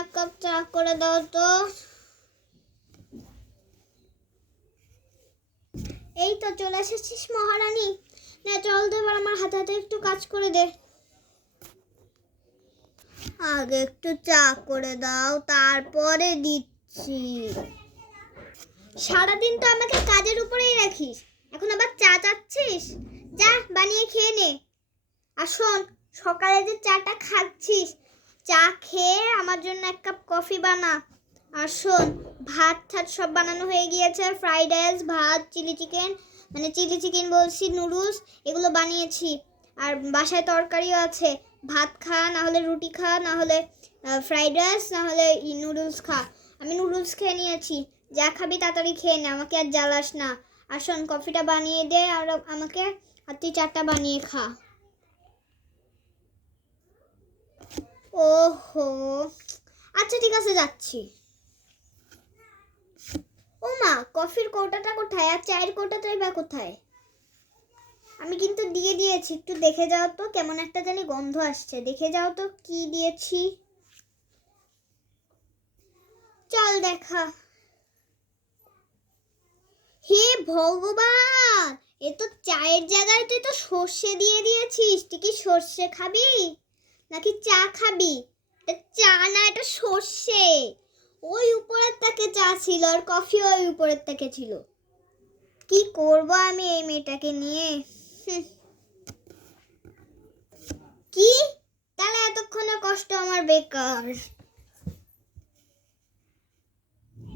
এক কাপ চা করে দাও তো। এই তো চলে এসেছিস মহারানী। না চল তো এবার আমার হাতে হাতে একটু কাজ করে দে। আগে একটু চা করে দাও, তারপরে দিচ্ছি। সারাদিন তো আমাকে কাজের উপরেই রাখিস, এখন আবার চা চাচ্ছিস? যা বানিয়ে খেয়ে নে। আর শোন, সকালে যে চাটা খাচ্ছিস, চা খেয়ে আমার জন্য এক কাপ কফি বানা। আর শোন, ভাত ঠাত সব বানানো হয়ে গিয়েছে, ফ্রাইড রাইস, ভাত, চিলি চিকেন, মানে চিলি চিকেন বলছি, নুডলস, এগুলো বানিয়েছি। আর বাসায় তরকারিও আছে। ভাত খা, না হলে রুটি খা, না হলে ফ্রাইড রাইস, না হলে নুডলস খা। আমি নুডলস খেয়ে নিয়েছি। যা খাবি তাড়াতাড়ি খেয়ে নে, আমাকে আর জ্বালাস না। আর শোন, কফিটা বানিয়ে দে আর আমাকে, আর তুই চাটা বানিয়ে খা। ওহো, আচ্ছা ঠিক আছে, যাচ্ছি। ও মা, কফির কৌটাটা কোথায়? আর চায়ের কৌটাটাই বা কোথায়? আমি কিন্তু দিয়ে দিয়েছি, একটু দেখে যাও তো। কেমন একটা জানি গন্ধ আসছে, দেখে যাও তো কি দিয়েছি। চল দেখা। হে ভগবান, এ তো চায়ের জায়গায় তুই তো সর্ষে দিয়ে দিয়েছিস। তুই কি সর্ষে খাবি নাকি চা খাবি? এটা চা না, এটা সর্ষে। ওই উপরের তাকে চা ছিল আর কফি ওই উপরের তাকে ছিল। কি করব আমি এই মেয়েটাকে নিয়ে? কি, তাহলে এতক্ষণে কষ্ট আমার বেকার।